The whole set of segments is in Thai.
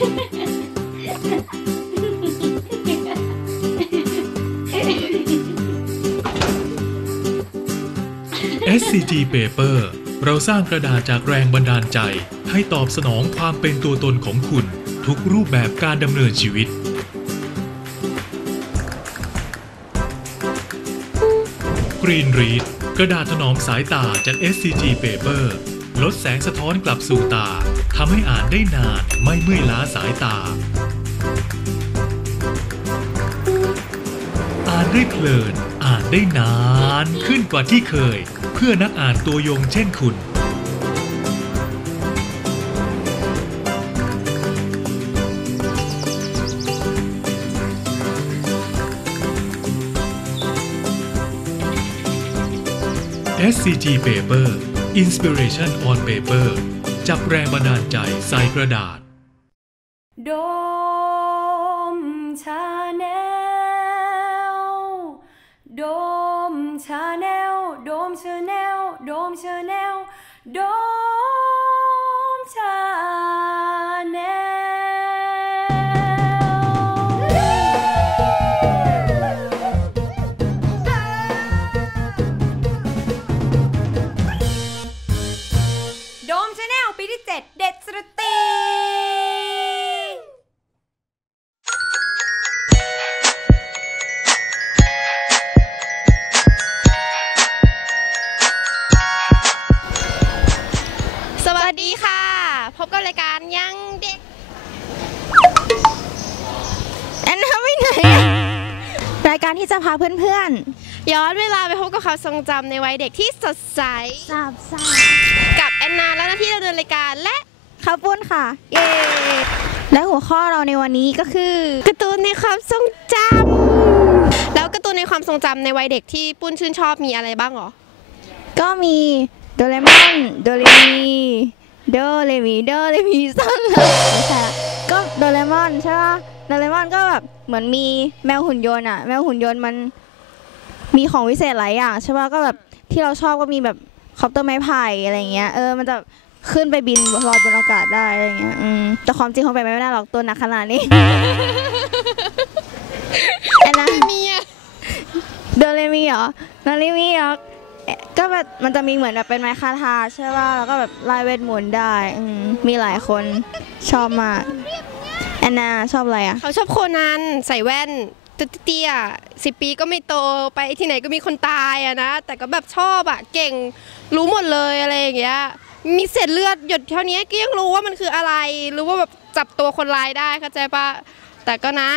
SCG Paper เราสร้างกระดาษจากแรงบันดาลใจ ให้ตอบสนองความเป็นตัวตนของคุณ ทุกรูปแบบการดำเนินชีวิต Green Read กระดาษถนอมสายตาจาก SCG Paper ลดแสงสะท้อนกลับสู่ตา ทำให้อ่านได้นานไม่เมื่อยล้าสายตา อ่านได้เพลิน อ่านได้นานขึ้นกว่าที่เคย เพื่อนักอ่านตัวยงเช่นคุณ SCG Paper Inspiration on Paper จับแรงบันดาลใจใส่กระดาษ โดมชาแนล โดมชาแนล โดมชาแนล โดมชาแนล โดมายการยังเด็กแอนนาไปไหนอะรายการที่จะพาเพื่อนย้อนเวลาไปพบกับความทรงจำในวัยเด็กที่สดใสๆทราบทราบกับแอนนาและหน้าที่ดำเนินรายการและข้าวปุ้นค่ะ เย่และหัวข้อเราในวันนี้ก็คือการ์ตูนในความทรงจำแล้วการ์ตูนในความทรงจำในวัยเด็กที่ปุ้นชื่นชอบมีอะไรบ้างหรอ ก็มีโดเรมอน โดเรมี โดเรมีโดเรมีซันไม่ใช่ละก็โดเรมอนใช่ป่ะโดเรมอนก็แบบเหมือนมีแมวหุ่นยนต์อะแมวหุ่นยนต์มันมีของวิเศษหลายอย่างใช่ป่ะก็แบบที่เราชอบก็มีแบบคอปเตอร์ไม้ไผ่อะไรเงี้ยเออมันจะขึ้นไปบินลอยบนอากาศได้อะไรเงี้ยอืมแต่ความจริงเขาไปนไม่ได้หรอกตัวหนักขนาดนี้แอนนามีอะโดเรมีเหรอโดเรมีเหรอเอ๊ะ ก็แบบมันจะมีเหมือนแบบเป็นไม้คาทาใช่ป่ะแล้วก็แบบไล่เวทมนต์ได้มีหลายคนชอบมากแอนนาชอบอะไรอะเขาชอบโคนันใส่แว่นเตี้ยสิปีก็ไม่โตไปที่ไหนก็มีคนตายอะนะแต่ก็แบบชอบอะเก่งรู้หมดเลยอะไรอย่างเงี้ยมีเศษเลือดหยดเท่านี้ก็ยังรู้ว่ามันคืออะไร รู้ว่าแบบจับตัวคนร้ายได้เข้าใจปะแต่ก็นะ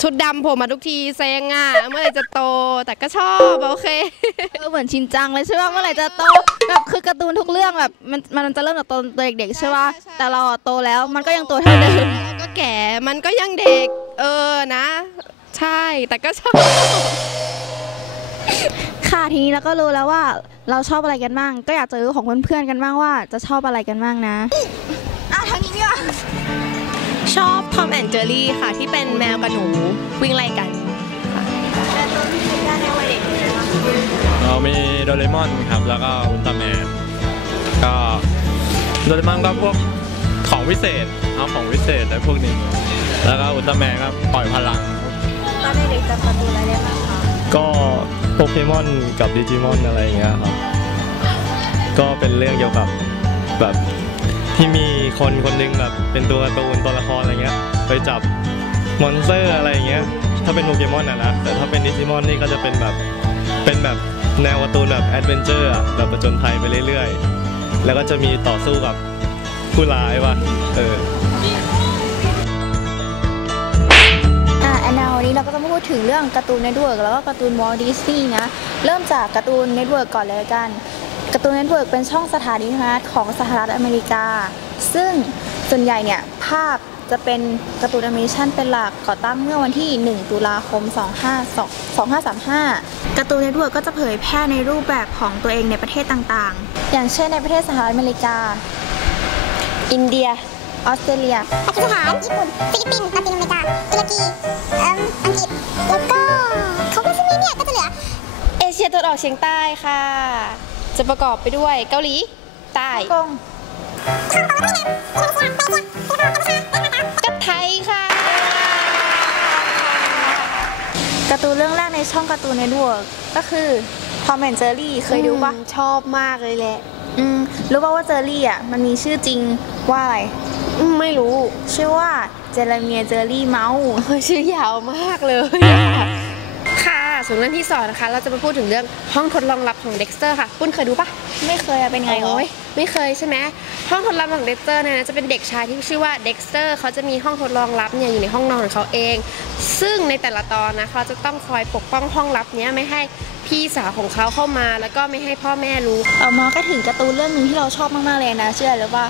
ชุดดำผมมาทุกทีเซ็งอะเมื่อไหร่จะโต แต่ก็ชอบโอเคเออเหมือนชินจังเลยใช่ป่ะเมื่อไหร่จะโตแบบคือการ์ตูนทุกเรื่องแบบมันมันจะเริ่มจากตอนเด็กๆใช่ป่ะใช่ใช่แต่เราอะโตแล้วมันก็ยังตัวเท่าเดิมแล้วก็แก่มันก็ยังเด็ก เออนะ ใช่แต่ก็ชอบค่ะทีนี้เราก็รู้แล้วว่าเราชอบอะไรกันบ้าง ก็อยากจะรู้ของเพื่อนๆกันบ้างว่าจะชอบอะไรกันบ้างนะ เจอรี่ค่ะที่เป็นแมวกับหนูวิ่งไล่กันแต่ตัวที่คิดได้ในวัยเด็กคืออะไรบ้างเรามีโดเรมอนครับ แล้วก็อุลตร้าแมนก็โดเรมอนก็พวกของวิเศษเอาของวิเศษอะไรพวกนี้ แล้วก็อุลตร้าแมนก็ปล่อยพลังตอนเด็กๆจำการ์ตูนอะไรได้บ้างคะก็โปเกมอนกับดิจิมอนอะไรอย่างเงี้ยครับก็เป็นเรื่องเกี่ยวกับแบบ ที่มีคนคนหนึงแบบเป็นตัวการ์ตูนตัวละครอะไรเงี้ยไปจับมอนสเตอร์อะไรเงี้ยถ้าเป็นโปเกมอนอะนะแต่ถ้าเป็นดิจิมอนนี่ก็จะเป็นแบบเป็นแบบแนวการ์ตูนแบบแอดเวนเจอร์แบบประจนภัยไปเรื่อยๆ แล้วก็จะมีต่อสู้กับผู้ร้ายว่ะเอออะแอนนาวันนี้เราก็จะมาพูดถึงเรื่องการ์ตูนเน็ตเวิร์กแล้วก็การ์ตูนวอลดิสนีย์นะ เริ่มจากการ์ตูนเน็ตเวิร์กก่อนเลยกัน ตูนเน็ตเวิร์กเป็นช่องสถานีโทรทัศน์ของสหรัฐอเมริกา ซึ่งส่วนใหญ่เนี่ยภาพจะเป็นการ์ตูนแอนิเมชันเป็นหลักก่อตั้งเมื่อวันที่ 1 ตุลาคม25 2535การ์ตูนเน็ตเวิร์กก็จะเผยแพร่ในรูปแบบของตัวเองในประเทศต่างๆ อย่างเช่นในประเทศสหรัฐอเมริกา อินเดีย ออสเตรเลียปากีสถาน ญี่ปุ่น ฟิลิปปินส์ ลาตินอเมริกา ตุรกีเอิ่มอังกฤษ แล้วก็เขาก็ซึ่งนี้เนี่ยก็จะเหลือ เอเชียตะวันออกเฉียงใต้ค่ะ จะประกอบไปด้วยเกาหลีใต้ฮ่งกงกับไทยค่ะการ์ตูนเรื่องแรกในช่องการ์ตูนในดวกก็คือทอมแอนเจอรี่เคยดูปะชอบมากเลยแหละรู้ป่าว่าเจอรี่อะมันมีชื่อจริงว่าอะไรไม่รู้ ชื่อว่าเจเรเมียเจอรี่เมาส์ชื่อยาวมากเลย ส่วนเรื่องที่สองนะคะ เราจะมาพูดถึงเรื่องห้องทดลองลับของเด็กสเตอร์ค่ะ ปุ้นเคยดูปะไม่เคยอะเป็นไงเหรอโอ้ยไม่เคยใช่ไหมห้องทดลองของเด็กสเตอร์เนี่ยนะจะเป็นเด็กชายที่ชื่อว่าเด็กสเตอร์เขาจะมีห้องทดลองลับเนี่ยอยู่ในห้องนอนของเขาเอง ซึ่งในแต่ละตอนนะเขาจะต้องคอยปกป้องห้องลับเนี้ยไม่ให้พี่สาวของเขาเข้ามาแล้วก็ไม่ให้พ่อแม่รู้ ต่อมาก็ถึงการ์ตูนเรื่องหนึงที่เราชอบมากๆเลยนะเชื่อหรือเปล่า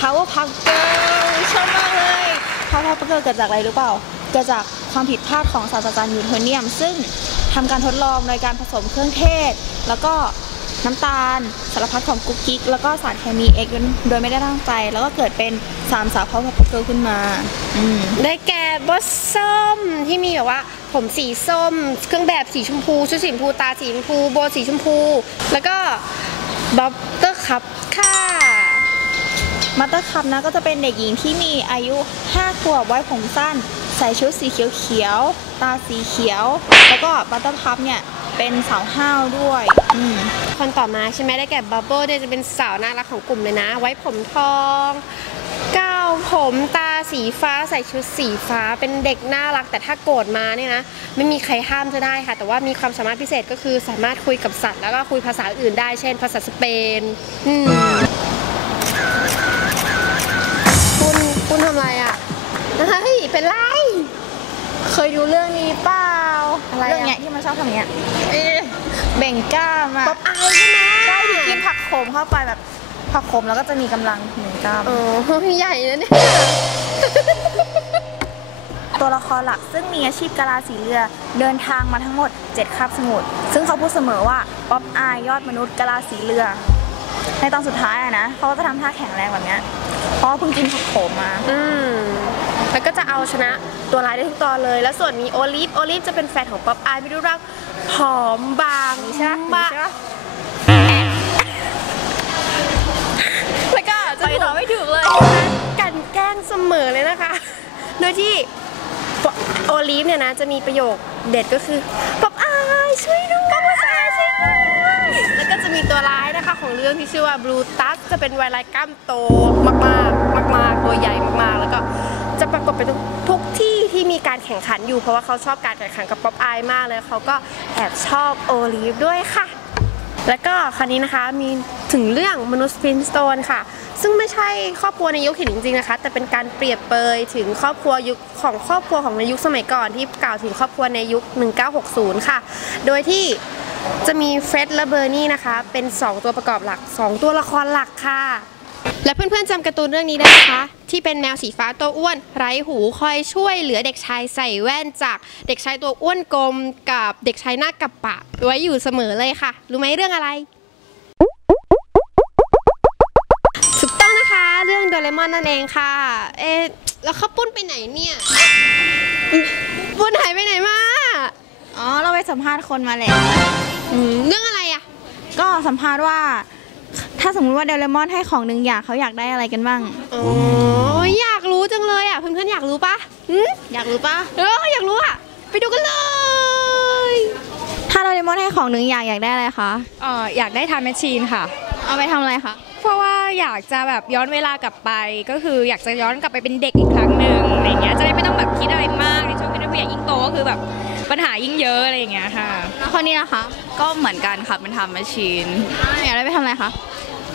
Powerpuff Girl ชอบมากเลย Powerpuff Girl เกิดจากอะไรรู้เปล่าเกิดจาก ความผิดพลาดของศาสตราจารย์ยูโทเนียม ซึ่งทำการทดลองโดยการผสมเครื่องเทศ แล้วก็น้ำตาลสารพัดของกุ๊กกิ๊กแล้วก็สารเคมีเอ็กโดยไม่ได้ตั้งใจ แล้วก็เกิดเป็นสามสาว Powerpuff Girl ขึ้นมาอืมได้แก่บอสส้มที่มีแบบว่า ผมสีส้ม เครื่องแบบสีชมพูชุดสีชมพูตาสีชมพูโบสีชมพู แล้วก็บ๊อบเตอร์คัพค่ะมัตเตอร์คัพนะก็จะเป็นเด็กหญิงที่มีอายุ 5 ขวบไว้ผมสั้น ใส่ชุดสีเขียวๆ ตาสีเขียว แล้วก็บัตเตอร์คัพเนี่ยเป็นสาวห้าวด้วยอืมคนต่อมาใช่ไหมได้แก่บับเบิ้ลเนี่ยจะเป็นสาวน่ารักของกลุ่มเลยนะ ไว้ผมทองก้าวผมตาสีฟ้าใส่ชุดสีฟ้าเป็นเด็กน่ารัก แต่ถ้าโกรธมาเนี่ยนะไม่มีใครห้ามจะได้ค่ะ แต่ว่ามีความสามารถพิเศษก็คือสามารถคุยกับสัตว์ แล้วก็คุยภาษาอื่นได้เช่น ภาษาสเปนอืมคุณคุณทำอะไรอะ่ะเฮ้ยเป็นไร เคยดูเรื่องนี้เปล่าอะไรอะเรื่องเนี้ยที่มันชอบทำอย่างเงี้ยเอ๊ะเบ่งกล้ามอะป๊อปอายใช่ไหมใช่ที่กินผักโขมเข้าไปแบบผักโขมแล้วก็จะมีกำลังเบ่งกล้ามโอ้ใหญ่นะเนี่ยตัวละครหลักซึ่งมีอาชีพกะลาสีเรือเดินทางมาทั้งหมด 7คาบสมุทรซึ่งเขาพูดเสมอว่าป๊อปอายยอดมนุษย์กะลาสีเรือ ในตอนสุดท้ายอะนะเขาก็จะทำท่าแข็งแรงแบบเนี้ยเพราะว่าเพิ่งกินผักโขมมา อืม แล้วก็จะเอาชนะตัวร้ายได้ทุกตอนเลย แล้วส่วนมีโอลิฟโอลิฟจะเป็นแฟนของป๊อปอายไม่รู้รักผอมบางใช่ปะมากใช่ปะแล้วก็จะไปต่อไม่ถูกเลยกันแกล้งเสมอเลยนะคะ โดยที่โอลิฟเนี่ยนะจะมีประโยคเด็ดก็คือป๊อปอายช่วยด้วยป๊อปอายช่วยด้วยแล้วก็จะมีตัวร้ายนะคะของเรื่องที่ชื่อว่าบลูตัสจะเป็นวายร้ายกล้ามโตมากๆมากๆตัวใหญ่มากๆแล้วก็ จะปรากฏไปทุกที่ที่มีการแข่งขันอยู่ เพราะว่าเขาชอบการแข่งขันกับป๊อปอายมากเลยเขาก็แอบชอบโอลิฟด้วยค่ะ แล้วก็คราวนี้นะคะมีถึงเรื่องมนุษย์ฟินสโตนค่ะ ซึ่งไม่ใช่ครอบครัวในยุคหินจริงๆนะคะ แต่เป็นการเปรียบเปยถึงครอบครัวยุคของครอบครัวของในยุคสมัยก่อนที่กล่าวถึงครอบครัวในยุค 1960 ค่ะ โดยที่จะมีเฟร็ดและเบอร์นี่นะคะ เป็น 2 ตัวประกอบหลัก 2 ตัวละครหลักค่ะ และเพื่อนๆจำการ์ตูนเรื่องนี้ได้ไหมคะที่เป็นแมวสีฟ้าตัวอ้วน ไร้หูคอยช่วยเหลือเด็กชายใส่แว่นจากเด็กชายตัวอ้วนกลมกับเด็กชายหน้ากับปะไว้อยู่เสมอเลยค่ะ รู้ไหมเรื่องอะไรถูกต้องนะคะเรื่องโดเรมอนนั่นเองค่ะ เอ๊ะแล้วข้าวปุ้นไปไหนเนี่ยปุ้นหายไปไหนมาอ๋อเราไปสัมภาษณ์คนมาแล้วอืมเรื่องอะไรอะก็สัมภาษณ์ว่า ถ้าสมมติว่าเดลมอนให้ของหนึ่งอย่างเขาอยากได้อะไรกันบ้างอ๋ออยากรู้จังเลยอะเพื่อนๆอยากรู้ปะหืมอยากรู้ปะเอออยากรู้อะไปดูกันเลย ถ้าโดเรมอนให้ของหนึ่งอย่างอยากได้อะไรคะเอ่ออยากได้ทานแมชชีนค่ะ เอาไปทำอะไรคะ เพราะว่าอยากจะแบบย้อนเวลากลับไป ก็คืออยากจะย้อนกลับไปเป็นเด็กอีกครั้งหนึ่งอะไรเงี้ย จะได้ไม่ต้องแบบคิดอะไรมากในช่วงที่เป็นผู้ใหญ่ยิ่งโตก็คือแบบปัญหายิ่งเยอะอะไรอย่างเงี้ยค่ะ แล้วคนนี้นะคะ ก็เหมือนกันค่ะเป็นทำแมชชีนอยากได้ไปทำอะไรคะ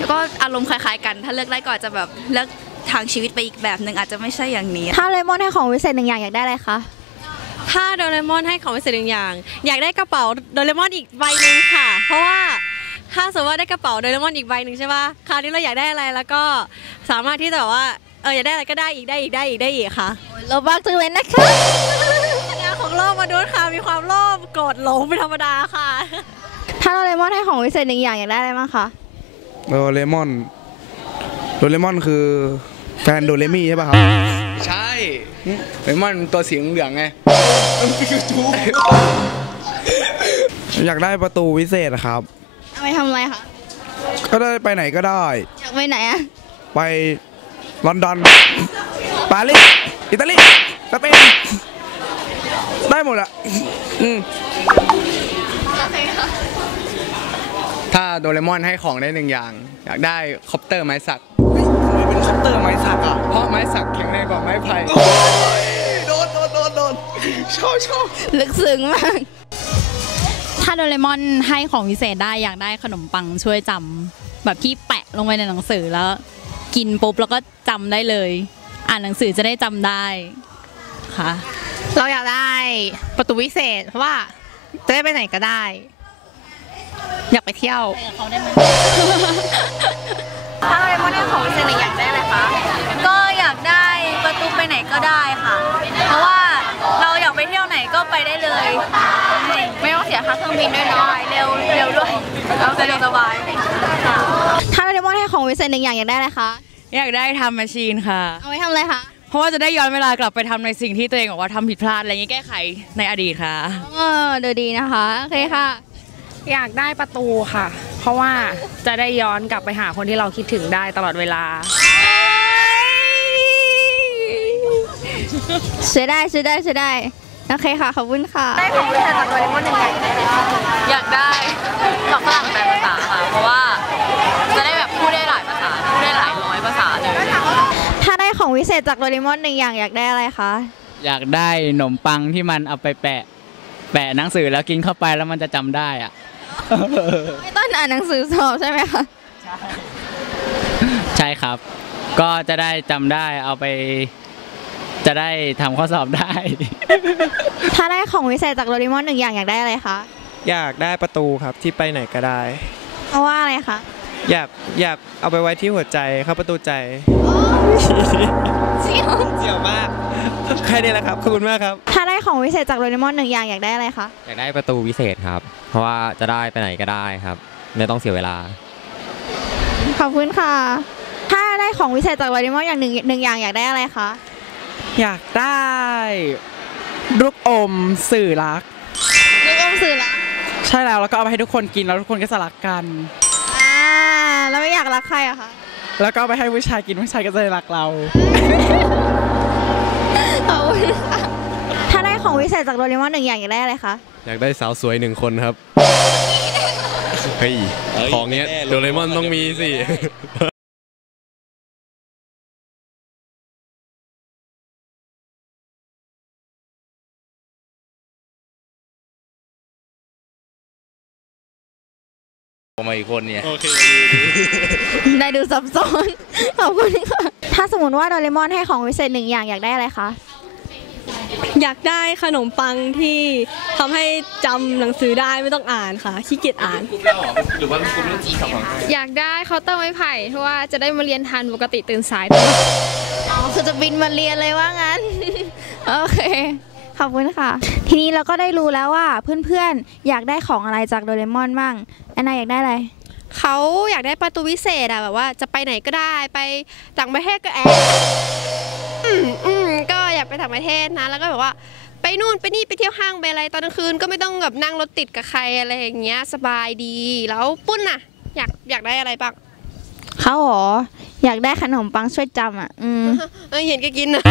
แล้วก็อารมณ์คล้ายๆกัน ถ้าเลือกได้ก็อาจจะแบบเลือกทางชีวิตไปอีกแบบหนึ่งอาจจะไม่ใช่อย่างนี้ ถ้าโดเรมอนให้ของวิเศษหนึ่งอย่างอยากได้อะไรคะ ถ้าโดเรมอนให้ของพิเศษหนึ่งอย่าง อยากได้กระเป๋าโดเรมอนอีกใบหนึ่งค่ะ เพราะว่าถ้าสมมติว่าได้กระเป๋าโดเรมอนอีกใบหนึ่งใช่ปะคราวนี้เราอยากได้อะไรแล้วก็สามารถที่จะแบบว่าเอออยากได้อะไรก็ได้อีกได้อีกได้อีกได้อีกค่ะเราบ้าจังเลยนะคะงานของโลกมนุษย์ค่ะ มีความโลภโกรธหลงเป็นธรรมดาค่ะ ถ้าโดเรมอนให้ของวิเศษหนึ่งอย่างอยากได้อะไรบ้างคะ โดเรมอน โดเรมอนคือแฟนโดเรมี่ใช่ป่ะครับ ใช่โดเรมอนตัวสีเหลืองไงอยากได้ประตูวิเศษครับ เอาไปทำอะไรคะ ก็ได้ไปไหนก็ได้ อยากไปไหนอะไปลอนดอน ปารีส อิตาลี สเปน ได้หมดอะอืม ถ้าโดเรมอนให้ของได้หนึ่งอย่าง อยากได้คอปเตอร์ไม้สักเป็นคอปเตอร์ไม้สักอะเพราะไม้สักแข็งแรงกว่าไม้ไผ่โดนโดนโดนโดนชอบชอบลึกซึ้งมาก ถ้าโดเรมอนให้ของพิเศษได้อยากได้ขนมปังช่วยจำแบบที่แปะลงไปในหนังสือแล้ว กินปุ๊บแล้วก็จำได้เลย อ่านหนังสือจะได้จำได้ค่ะเราอยากได้ประตูวิเศษเพราะว่าจะได้ไปไหนก็ได้ อยากไปเที่ยวถ้าโดเรมอนได้ของพิเศษหนึ่งอยากได้อะไรคะก็อยากได้ประตูไปไหนก็ได้ค่ะ เพราะว่าเราอยากไปเที่ยวไหนก็ไปได้เลย ไม่ต้องเสียค่าเครื่องบินด้วยเนาะเร็วเร็วด้วยเราสะดวกสบายถ้าโดเรมอนให้ของวิเศษหนึ่งอย่างอยากได้อะไรคะอยากได้ทำแมชชีนค่ะ เอาไว้ทำอะไรคะเพราะว่าจะได้ย้อนเวลากลับไปทำในสิ่งที่ตัวเองบอกว่าทำผิดพลาดอะไรอย่างนี้แก้ไขในอดีตค่ะ เออเดี๋ยวดีนะคะ โอเคค่ะ อยากได้ประตูค่ะ เพราะว่าจะได้ย้อนกลับไปหาคนที่เราคิดถึงได้ตลอดเวลาเสียได้เสียได้เสียได้โอเคค่ะขอบคุณค่ะ ได้ของพิเศษจากโดเรมอนหนึ่งอย่างอยากได้หลักฝรั่งแปลภาษาค่ะ เพราะว่าจะได้แบบพูดได้หลายภาษาพูดได้หลายร้อยภาษาเลยถ้าได้ของวิเศษจากโดเรมอนหนึ่งอย่างอยากได้อะไรคะอยากได้ขนมปังที่มันเอาไปแปะ แปะหนังสือแล้วกินเข้าไปแล้วมันจะจำได้อะ ไม่ต้องอ่านหนังสือสอบใช่ไหมคะใช่ครับ ก็จะได้จำได้เอาไป จะได้ทำข้อสอบได้ ถ้าได้ของวิเศษจากโดเรมอนหนึ่งอย่างอยากได้อะไรคะอยากได้ประตูครับที่ไปไหนก็ได้ เพราะว่าอะไรคะอยากอยากเอาไปไว้ที่หัวใจเข้าประตูใจ เสี่ยวเสี่ยวมาก แค่นี้แหละครับ ขอบคุณมากครับ ถ้าได้ของวิเศษจากโดเรมอนหนึ่งอย่างอยากได้อะไรคะ อยากได้ประตูวิเศษครับ เพราะว่าจะได้ไปไหนก็ได้ครับ ไม่ต้องเสียเวลา ขอบคุณค่ะ ถ้าได้ของวิเศษจากโดเรมอนอย่างหนึ่งหนึ่งอย่างอยากได้อะไรคะ อยากได้ลูกอมสื่อรักลูกอมสื่อละใช่แล้วแล้วก็เอาไปให้ทุกคนกินแล้วทุกคนก็จะรักกัน อ่า แล้วไม่อยากรักใครอะคะ แล้วก็เอาไปให้ผู้ชายกินผู้ชายก็จะได้รักเราขอบคุณค่ะถ้าได้ของวิเศษจากโดเรมอนหนึ่งอย่างอยากได้อะไรคะ อยากได้สาวสวยหนึ่งคนครับ เฮ้ย ของเนี้ยโดเรมอนต้องมีสิ มาอีกคนเนี่ยโอเคได้ดูซับซ้อนขอบคุณค่ะถ้าสมมติว่าโดเรมอนให้ของวิเศษหนึ่งอย่างอยากได้อะไรคะอยากได้ขนมปังที่ทำให้จำหนังสือได้ไม่ต้องอ่านค่ะขี้เกียจอ่านหรือว่าคุณไม่จีสองอยากได้เคาน์เตอร์ไม้ไผ่เพราะว่าจะได้มาเรียนทันปกติตื่นสายตลอดอ๋อคือจะบินมาเรียนเลยว่างั้นโอเค ขอบคุณค่ะ ทีนี้เราก็ได้รู้แล้วว่าเพื่อนๆ อยากได้ของอะไรจากโดเรมอนบ้างแอนนาอยากได้อะไรเขาอยากได้ประตูวิเศษอะแบบว่าจะไปไหนก็ได้ไปต่างประเทศก็แอดอืมอืมก็อยากไปต่างประเทศนะ แล้วก็แบบว่า ไปนู่นไปนี่ไปเที่ยวห้างไปอะไรตอนกลางคืนก็ไม่ต้องแบบนั่งรถติดกับใครอะไรอย่างเงี้ยสบายดีแล้วปุ้นน่ะ อยากอยากได้อะไรบ้างเขาเหรออยากได้ขนมปังช่วยจำอะ อืมเออเห็นก็กินนะ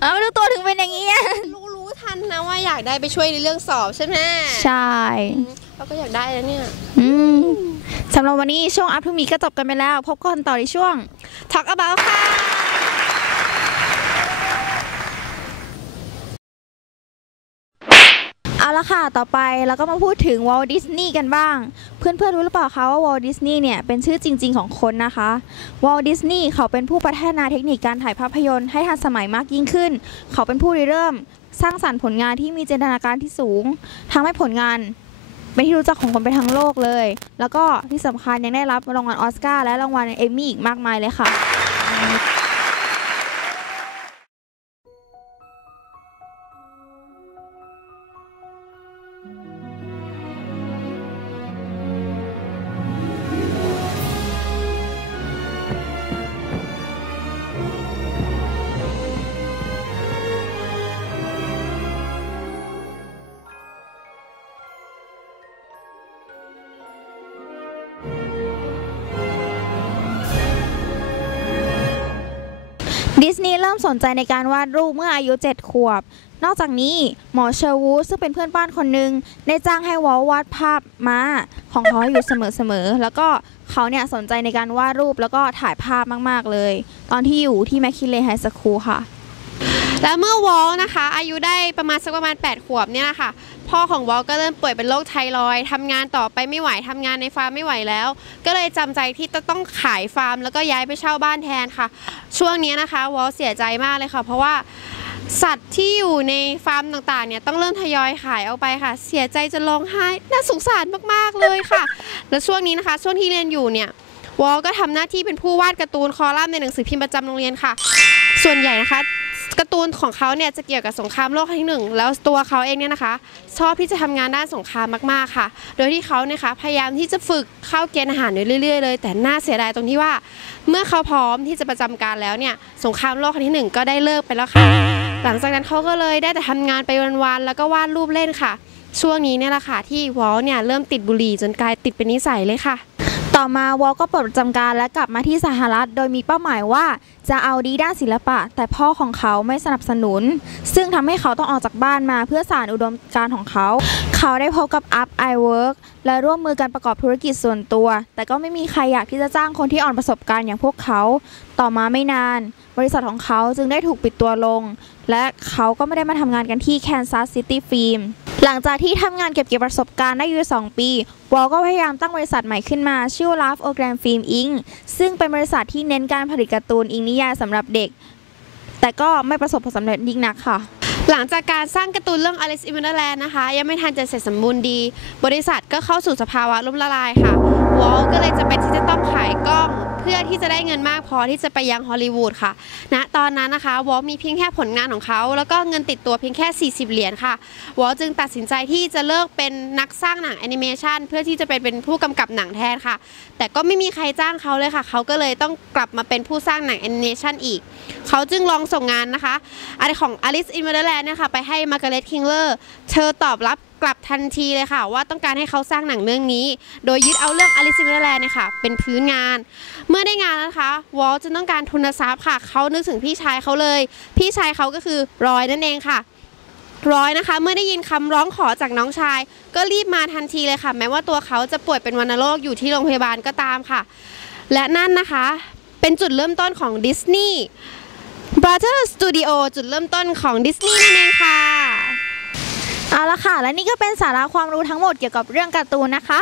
เอาไม่รู้ตัวถึงเป็นอย่างนี้รู้รู้ทันนะว่าอยากได้ไปช่วยในเรื่องสอบใช่ไหมใช่เราก็อยากได้แล้วเนี่ย อืมสำหรับวันนี้ช่วงอัพทูมีก็จบกันไปแล้ว พบกันต่อในช่วง Talk about ค่ะเอา ละค่ะ ต่อไปเราก็มาพูดถึงวอลดิสนีย์กันบ้าง เพื่อนๆรู้หรือเปล่าคะว่าวอลดิสนีย์เนี่ยเป็นชื่อจริง ๆ ของคนนะคะวอลดิสนีย์เขาเป็นผู้พัฒนาเทคนิคการถ่ายภาพยนตร์ให้ทันสมัยมากยิ่งขึ้น เขาเป็นผู้ริเริ่ม สร้างสรรค์ผลงานที่มีจินตนาการที่สูงทำให้ผลงานเป็นที่รู้จักของคนไปทั้งโลกเลย แล้วก็ที่สำคัญยังได้รับรางวัลออสการ์และรางวัลเอมมี่อีกมากมายเลยค่ะ thank you ดิสนีย์เริ่มสนใจในการวาดรูปเมื่ออายุ 7 ขวบ นอกจากนี้หมอเชอร์วูดซึ่งเป็นเพื่อนบ้านคนหนึ่งได้จ้างให้วอลวาดภาพม้าของเขาอยู่เสมอๆ แล้วก็เขาเนี่ยสนใจในการวาดรูปแล้วก็ถ่ายภาพมากๆเลย ตอนที่อยู่ที่แมคคินเลย์ไฮสคูลค่ะ แล้วเมื่อวอลนะคะ อายุได้ประมาณสักประมาณ 8 ขวบเนี่ยนะคะพ่อของวอลก็เริ่มป่วยเป็นโรคไทรอยทำงานต่อไปไม่ไหวทำงานในฟาร์มไม่ไหวแล้ว ก็เลยจำใจที่จะต้องขายฟาร์ม แล้วก็ย้ายไปเช่าบ้านแทนค่ะ ช่วงนี้นะคะวอลเสียใจมากเลยค่ะ เพราะว่าสัตว์ที่อยู่ในฟาร์มต่างๆเนี่ยต้องเริ่มทยอยขายออกไปค่ะ เสียใจจนร้องไห้น่าสงสารมากๆเลยค่ะ และช่วงนี้นะคะ ช่วงที่เรียนอยู่เนี่ยวอลก็ทำหน้าที่เป็นผู้วาดการ์ตูนคอลัมน์ในหนังสือพิมพ์ประจำโรงเรียนค่ะ ส่วนใหญ่นะคะ การ์ตูนของเขาเนี่ยจะเกี่ยวกับสงครามโลกครั้งที่หนึ่งแล้วตัวเขาเองเนี่ยนะคะ ชอบที่จะทำงานด้านสงครามมากๆค่ะ โดยที่เขาเนี่ยคะพยายามที่จะฝึกเข้าเกณฑ์อาหารอยู่เรื่อยๆเลย แต่น่าเสียดายตรงที่ว่า เมื่อเขาพร้อมที่จะประจำการแล้วเนี่ยสงครามโลกครั้งที่หนึ่งก็ได้เลิกไปแล้วค่ะ หลังจากนั้นเขาก็เลยได้แต่ทำงานไปวันๆแล้วก็วาดรูปเล่นค่ะ ช่วงนี้เนี่ยแหละค่ะที่วอลเนี่ยเริ่มติดบุหรี่จนกลายติดเป็นนิสัยเลยค่ะ ต่อมาวอลก็ปลดประจำการและกลับมาที่สหรัฐ โดยมีเป้าหมายว่าจะเอาดีด้านศิลปะ แต่พ่อของเขาไม่สนับสนุน ซึ่งทำให้เขาต้องออกจากบ้านมาเพื่อสานอุดมการของเขา เขาได้พบกับ Up I Work และร่วมมือกันประกอบธุรกิจส่วนตัว แต่ก็ไม่มีใครอยากที่จะจ้างคนที่อ่อนประสบการณ์อย่างพวกเขา ต่อมาไม่นาน บริษัทของเขาจึงได้ถูกปิดตัวลง และเขาก็ไม่ได้มาทำงานกันที่ Kansas City Film หลังจากที่ทำงานเก็บเกี่ยวประสบการณ์ได้อยู่ 2 ปี วอลก็พยายามตั้งบริษัทใหม่ขึ้นมาชื่อ Love o g r a m Film Inc. ซึ่งเป็นบริษัทที่เน้นการผลิตการ์ตูนอิงนิยายสำหรับเด็ก แต่ก็ไม่ประสบผลสำเร็จยิ่งนักค่ะหลังจากการสร้างการ์ตูนเรื่อง Alice in Wonderland นะคะ ยังไม่ทันจะเสร็จสมบูรณ์ดี บริษัทก็เข้าสู่สภาวะล่มละลายค่ะวอลก็ พื่อที่จะได้เงินมากพอที่จะไปยังฮอลลีวูดค่ะณนะตอนนั้นนะคะวอลมีเพียงแค่ผลงานของเขา แล้วก็เงินติดตัวเพียงแค่ 40 เหรียญค่ะวอลจึงตัดสินใจที่จะเลิกเป็นนักสร้างหนังแอนิเมชันเพื่อที่จะเป็นเป็นผู้กำกับหนังแทนค่ะ แต่ก็ไม่มีใครจ้างเขาเลยค่ะ เขาก็เลยต้องกลับมาเป็นผู้สร้างหนังแอนิเมชันอีก เขาจึงลองส่งงานนะคะอะไรของ Alice in Wonderland เนี่ยค่ะไปให้ Margaret Kingler เธอตอบรับกลับทันทีเลยค่ะ ว่าต้องการให้เขาสร้างหนังเรื่องนี้ โดยยึดเอาเรื่อง Alice in Wonderland เนี่ยค่ะเป็นพื้นงาน เมื่อได้งานนะคะ วอลจึงต้องการทุนทรัพย์ค่ะ เขานึกถึงพี่ชายเขาเลย พี่ชายเขาก็คือรอยนั่นเองค่ะร้อยนะคะ เมื่อได้ยินคำร้องขอจากน้องชาย ก็รีบมาทันทีเลยค่ะ แม้ว่าตัวเขาจะป่วยเป็นวัณโรคอยู่ที่โรงพยาบาลก็ตามค่ะ และนั่นนะคะ เป็นจุดเริ่มต้นของดิสนีย์ Brother Studio จุดเริ่มต้นของดิสนีย์นั่นเองค่ะ เอาละค่ะ และนี่ก็เป็นสาระความรู้ทั้งหมดเกี่ยวกับเรื่องการ์ตูนนะคะ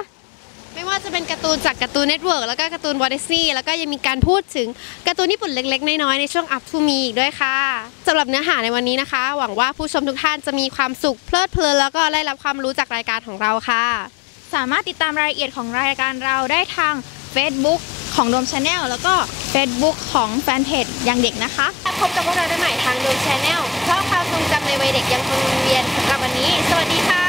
ไม่ว่าจะเป็นการ์ตูนจากการ์ตูนเน็ตเวิร์กแล้วก็การ์ตูนวอร์ดิซี่แล้วก็ยังมีการพูดถึงการ์ตูนญี่ปุ่นเล็กๆ น้อยๆ ในช่วงอัพทูมีอีกด้วยค่ะสำหรับเนื้อหาในวันนี้นะคะ หวังว่าผู้ชมทุกท่านจะมีความสุขเพลิดเพลินแล้วก็ได้รับความรู้จากรายการของเราค่ะ สามารถติดตามรายละเอียดของรายการเราได้ทาง Facebook ของโดมชาแนลแล้วก็ Facebook ของแฟนเพจยังเด็กนะคะพบกับพวกเราได้ใหม่ทางโดมชาแนลเพราะความทรงจำในวัยเด็กยังคงเวียนสำหรับวันนี้ สวัสดีค่ะ